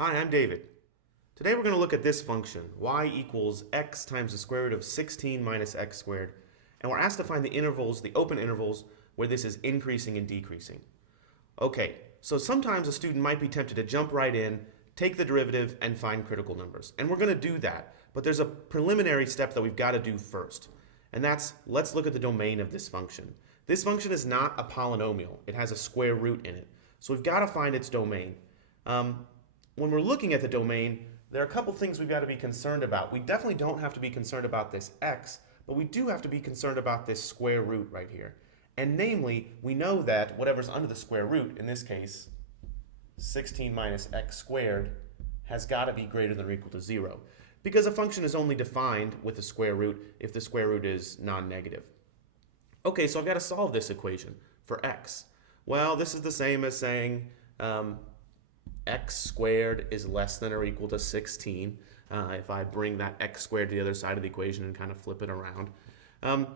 Hi, I'm David. Today we're going to look at this function, y equals x times the square root of 16 minus x squared, and we're asked to find the intervals, the open intervals, where this is increasing and decreasing. Okay, so sometimes a student might be tempted to jump right in, take the derivative, and find critical numbers. And we're going to do that, but there's a preliminary step that we've got to do first. And that's, let's look at the domain of this function. This function is not a polynomial. It has a square root in it. So we've got to find its domain. When we're looking at the domain, there are a couple things we've got to be concerned about. We definitely don't have to be concerned about this x, but we do have to be concerned about this square root right here. And namely, we know that whatever's under the square root, in this case, 16 minus x squared, has got to be greater than or equal to 0. Because a function is only defined with the square root if the square root is non-negative. Okay, so I've got to solve this equation for x. Well, this is the same as saying x squared is less than or equal to 16. If I bring that x squared to the other side of the equation and kind of flip it around. And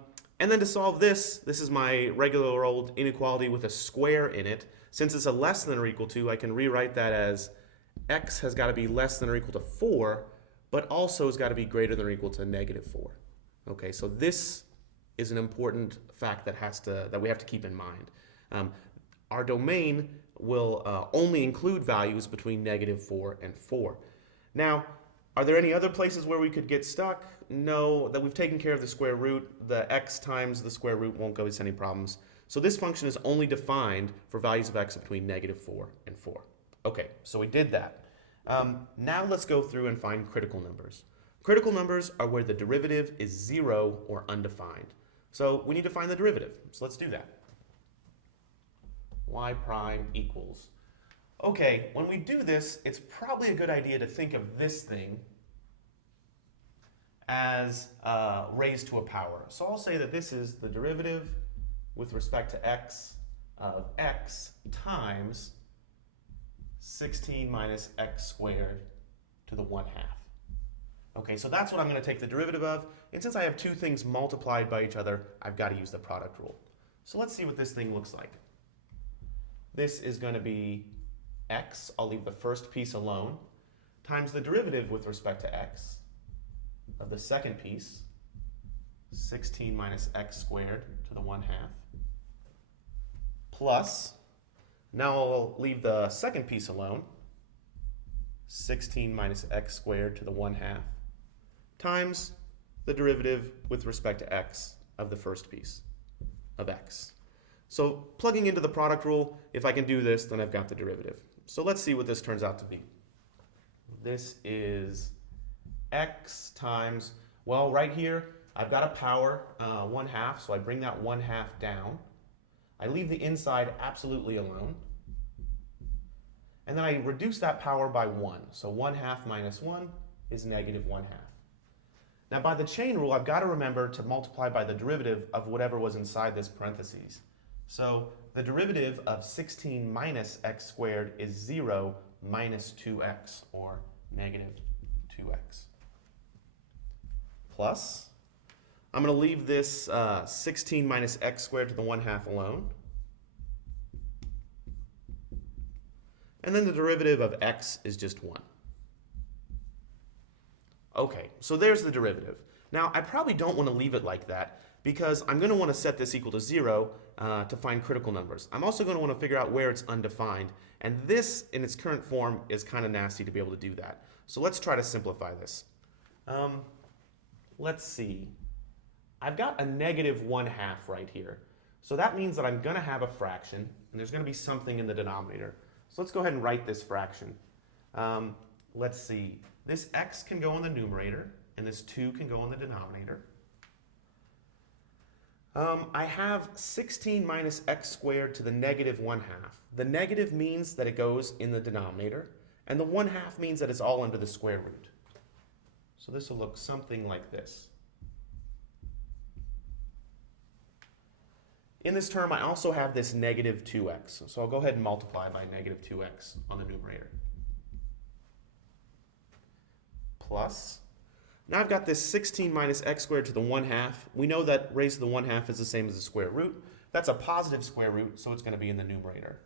then to solve this, this is my regular old inequality with a square in it. Since it's a less than or equal to, I can rewrite that as x has got to be less than or equal to 4, but also has got to be greater than or equal to negative 4. Okay, so this is an important fact that we have to keep in mind. Our domain will only include values between negative 4 and 4. Now, are there any other places where we could get stuck? No, that we've taken care of the square root. The x times the square root won't give us any problems. So this function is only defined for values of x between negative 4 and 4. Okay, so we did that. Now let's go through and find critical numbers. Critical numbers are where the derivative is 0 or undefined. So we need to find the derivative. So let's do that. Y prime equals. Okay, when we do this, it's probably a good idea to think of this thing as raised to a power. So I'll say that this is the derivative with respect to x of x times 16 minus x squared to the 1/2. Okay, so that's what I'm going to take the derivative of. And since I have two things multiplied by each other, I've got to use the product rule. So let's see what this thing looks like. This is going to be x, I'll leave the first piece alone, times the derivative with respect to x of the second piece, 16 minus x squared to the 1/2, plus, now I'll leave the second piece alone, 16 minus x squared to the 1/2, times the derivative with respect to x of the first piece of x. So plugging into the product rule, if I can do this, then I've got the derivative. So let's see what this turns out to be. This is x times, well, right here, I've got a power 1/2, so I bring that 1/2 down. I leave the inside absolutely alone. And then I reduce that power by 1. So 1/2 minus 1 is negative 1/2. Now by the chain rule, I've got to remember to multiply by the derivative of whatever was inside this parentheses. So the derivative of 16 minus x squared is 0 minus 2x, or negative 2x. Plus, I'm going to leave this 16 minus x squared to the 1/2 alone. And then the derivative of x is just 1. Okay, so there's the derivative. Now, I probably don't want to leave it like that, because I'm going to want to set this equal to 0 to find critical numbers. I'm also going to want to figure out where it's undefined, and this, in its current form, is kind of nasty to be able to do that. So let's try to simplify this. Let's see. I've got a negative 1/2 right here. So that means that I'm going to have a fraction, and there's going to be something in the denominator. So let's go ahead and write this fraction. Let's see. This x can go in the numerator, and this 2 can go in the denominator. I have 16 minus x squared to the negative 1/2. The negative means that it goes in the denominator, and the 1/2 means that it's all under the square root. So this will look something like this. In this term, I also have this negative 2x. So I'll go ahead and multiply by negative 2x on the numerator. Plus, now I've got this 16 minus x squared to the 1/2. We know that raised to the 1/2 is the same as the square root. That's a positive square root, so it's going to be in the numerator.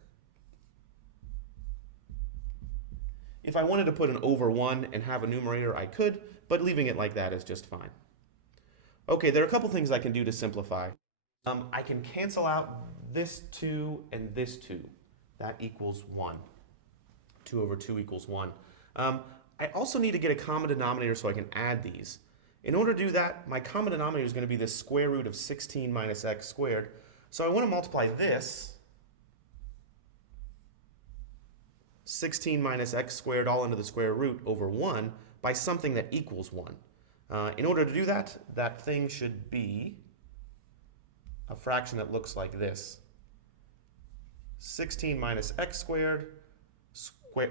If I wanted to put an over 1 and have a numerator, I could, but leaving it like that is just fine. Okay, there are a couple things I can do to simplify. I can cancel out this 2 and this 2. That equals 1. 2 over 2 equals 1. I also need to get a common denominator so I can add these. In order to do that, my common denominator is going to be the square root of 16 minus x squared. So I want to multiply this, 16 minus x squared all into the square root over 1, by something that equals 1. In order to do that, that thing should be a fraction that looks like this. 16 minus x squared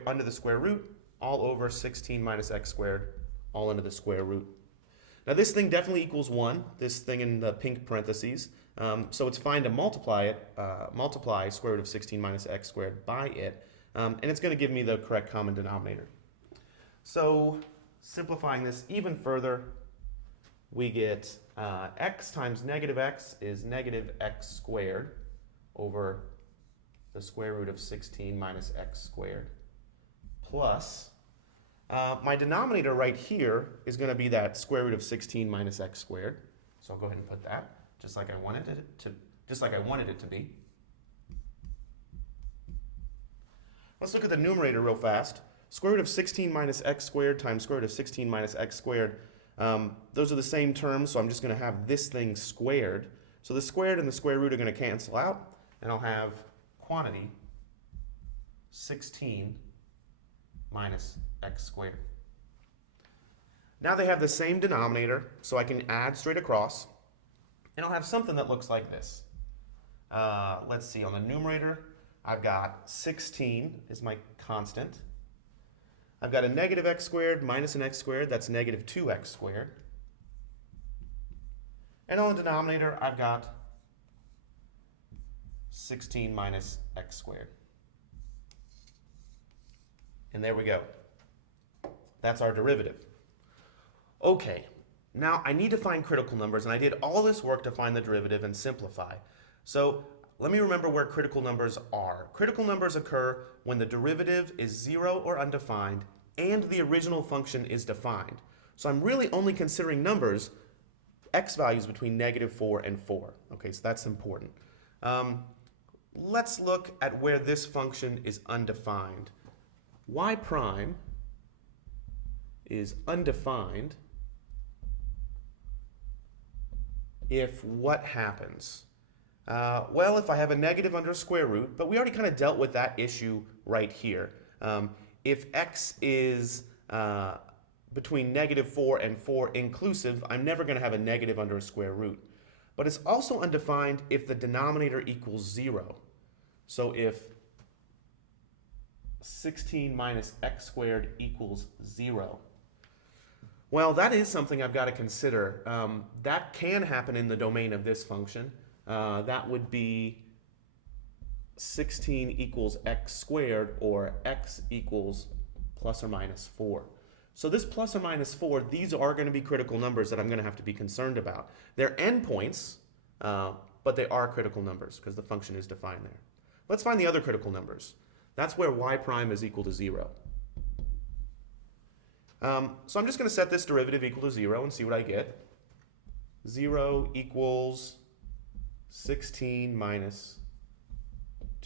under the square root all over 16 minus x squared all under the square root. Now this thing definitely equals 1, this thing in the pink parentheses, so it's fine to multiply square root of 16 minus x squared by it, and it's going to give me the correct common denominator. So simplifying this even further, we get x times negative x is negative x squared over the square root of 16 minus x squared, plus my denominator right here is going to be that square root of 16 minus x squared. So I'll go ahead and put that just like I wanted it to be. Let's look at the numerator real fast. Square root of 16 minus x squared times square root of 16 minus x squared. Those are the same terms, so I'm just going to have this thing squared. So the squared and the square root are going to cancel out, and I'll have quantity 16 minus x squared. Now they have the same denominator, so I can add straight across, and I'll have something that looks like this. Let's see, on the numerator, I've got 16 is my constant. I've got a negative x squared minus an x squared, that's negative 2x squared. And on the denominator, I've got 16 minus x squared. And there we go. That's our derivative. Okay, now I need to find critical numbers, and I did all this work to find the derivative and simplify. So let me remember where critical numbers are. Critical numbers occur when the derivative is 0 or undefined and the original function is defined. So I'm really only considering numbers, x values between negative 4 and 4. Okay, so that's important. Let's look at where this function is undefined. Y prime is undefined if what happens? Well, if I have a negative under a square root, but we already kind of dealt with that issue right here. If x is between negative 4 and 4 inclusive, I'm never going to have a negative under a square root. But it's also undefined if the denominator equals 0. So if 16 minus x squared equals 0. Well, that is something I've got to consider. That can happen in the domain of this function. That would be 16 equals x squared, or x equals plus or minus 4. So this plus or minus 4, these are going to be critical numbers that I'm going to have to be concerned about. They're endpoints, but they are critical numbers because the function is defined there. Let's find the other critical numbers. That's where y prime is equal to 0. So I'm just going to set this derivative equal to 0 and see what I get. 0 equals 16 minus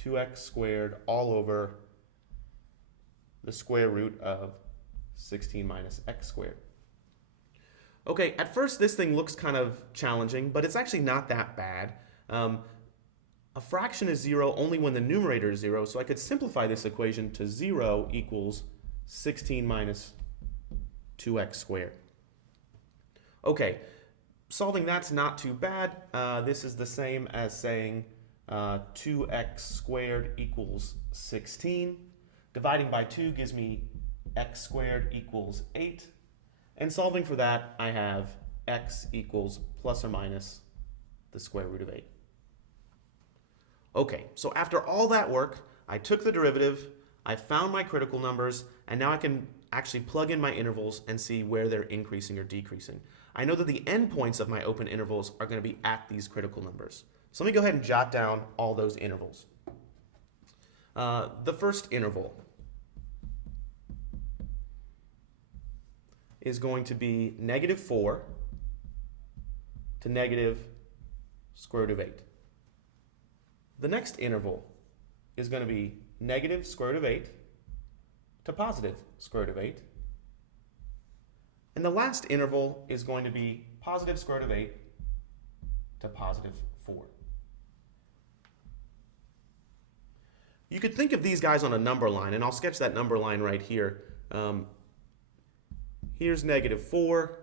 2x squared all over the square root of 16 minus x squared. Okay, at first this thing looks kind of challenging, but it's actually not that bad. A fraction is 0 only when the numerator is 0, so I could simplify this equation to 0 equals 16 minus 2x squared. Okay, solving that's not too bad. This is the same as saying 2x squared equals 16. Dividing by 2 gives me x squared equals 8. And solving for that, I have x equals plus or minus the square root of 8. Okay, so after all that work, I took the derivative, I found my critical numbers, and now I can actually plug in my intervals and see where they're increasing or decreasing. I know that the endpoints of my open intervals are going to be at these critical numbers. So let me go ahead and jot down all those intervals. The first interval is going to be negative 4 to negative square root of 8. The next interval is going to be negative square root of 8 to positive square root of 8. And the last interval is going to be positive square root of 8 to positive 4. You could think of these guys on a number line, and I'll sketch that number line right here. Here's negative 4,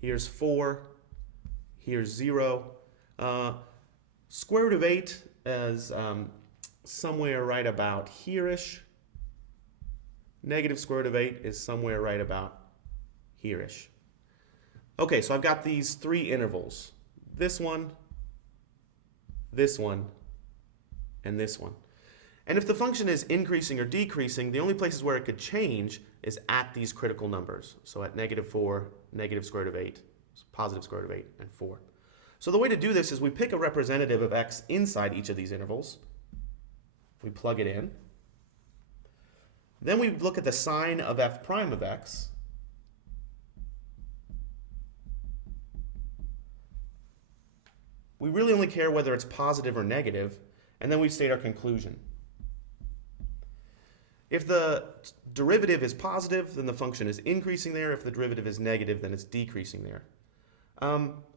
here's 4, here's 0. Square root of 8 is somewhere right about here-ish. Negative square root of 8 is somewhere right about here-ish. Okay, so I've got these three intervals. This one, and this one. And if the function is increasing or decreasing, the only places where it could change is at these critical numbers. So at negative 4, negative square root of 8, positive square root of 8, and 4. So the way to do this is we pick a representative of x inside each of these intervals. We plug it in. Then we look at the sign of f prime of x. We really only care whether it's positive or negative, and then we state our conclusion. If the derivative is positive, then the function is increasing there. If the derivative is negative, then it's decreasing there.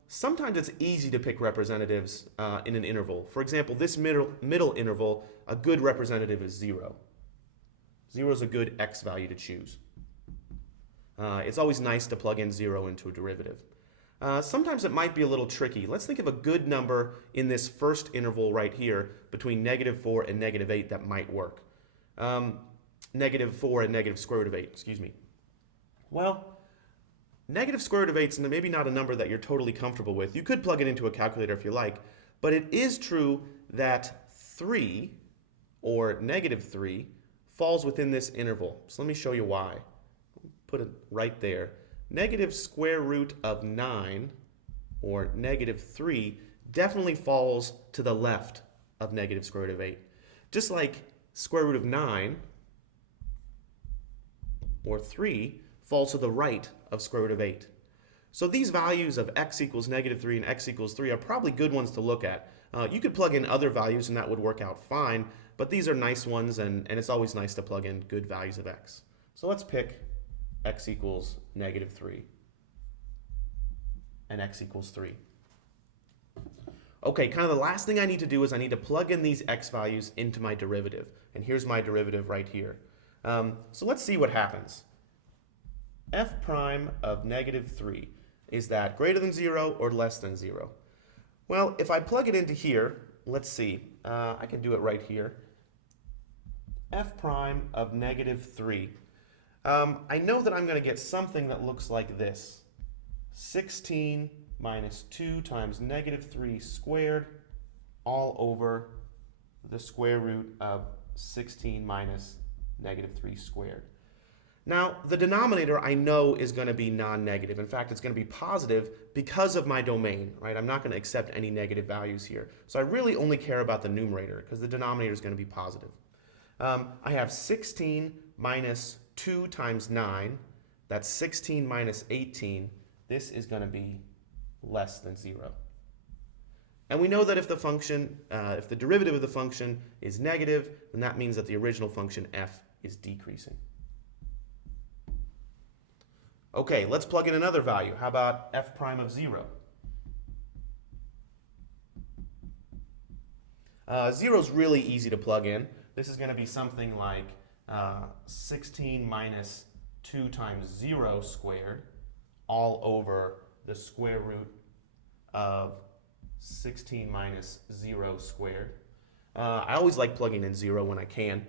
Sometimes it's easy to pick representatives in an interval. For example, this middle interval, a good representative is 0. 0 is a good x value to choose. It's always nice to plug in 0 into a derivative. Sometimes it might be a little tricky. Let's think of a good number in this first interval right here between negative 4 and negative 8 that might work. Negative 4 and negative square root of 8, excuse me. Well, negative square root of 8 is maybe not a number that you're totally comfortable with. You could plug it into a calculator if you like, but it is true that 3, or negative 3, falls within this interval. So let me show you why. Put it right there. Negative square root of 9, or negative 3, definitely falls to the left of negative square root of 8. Just like square root of 9, or 3, falls to the right of square root of 8. So these values of x equals negative 3 and x equals 3 are probably good ones to look at. You could plug in other values and that would work out fine, but these are nice ones, and it's always nice to plug in good values of x. So let's pick x equals negative 3 and x equals 3. Okay, kind of the last thing I need to do is I need to plug in these x values into my derivative. And here's my derivative right here. So let's see what happens. F prime of negative 3, is that greater than 0 or less than 0? Well, if I plug it into here, let's see. I can do it right here. F prime of negative 3. I know that I'm going to get something that looks like this. 16 minus 2 times negative 3 squared all over the square root of 16 minus negative 3 squared. Now, the denominator I know is going to be non-negative. In fact, it's going to be positive because of my domain, right? I'm not going to accept any negative values here. So I really only care about the numerator because the denominator is going to be positive. I have 16 minus 2 times 9. That's 16 minus 18. This is going to be less than 0. And we know that if the derivative of the function is negative, then that means that the original function f is decreasing. Okay, let's plug in another value. How about f prime of 0? 0 is really easy to plug in. This is going to be something like 16 minus 2 times 0 squared all over the square root of 16 minus 0 squared. I always like plugging in 0 when I can.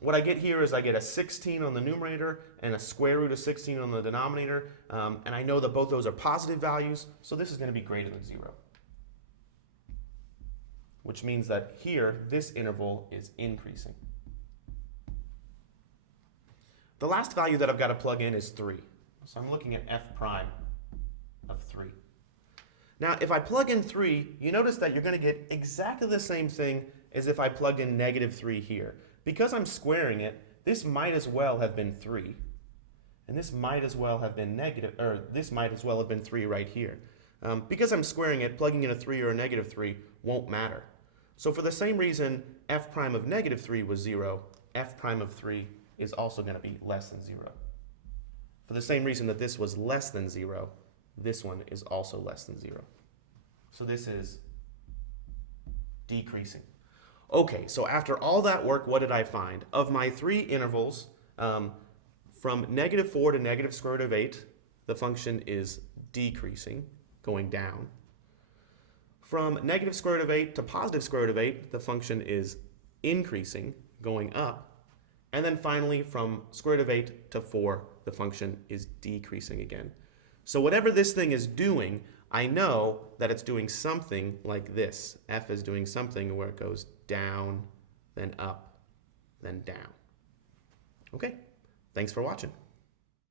What I get here is I get a 16 on the numerator and a square root of 16 on the denominator, and I know that both those are positive values, so this is going to be greater than 0. Which means that here, this interval is increasing. The last value that I've got to plug in is 3. So I'm looking at f prime of 3. Now, if I plug in 3, you notice that you're going to get exactly the same thing as if I plugged in negative 3 here. Because I'm squaring it, this might as well have been 3. And this might as well have been negative, or this might as well have been 3 right here. Because I'm squaring it, plugging in a 3 or a negative 3 won't matter. So for the same reason f prime of negative 3 was 0, f prime of 3 is also going to be less than 0. For the same reason that this was less than 0, this one is also less than 0. So this is decreasing. Okay, so after all that work, what did I find? Of my 3 intervals, from negative 4 to negative square root of 8, the function is decreasing, going down. From negative square root of 8 to positive square root of 8, the function is increasing, going up. And then finally, from square root of 8 to 4, the function is decreasing again. So whatever this thing is doing, I know that it's doing something like this. F is doing something where it goes down, then up, then down. Okay, thanks for watching.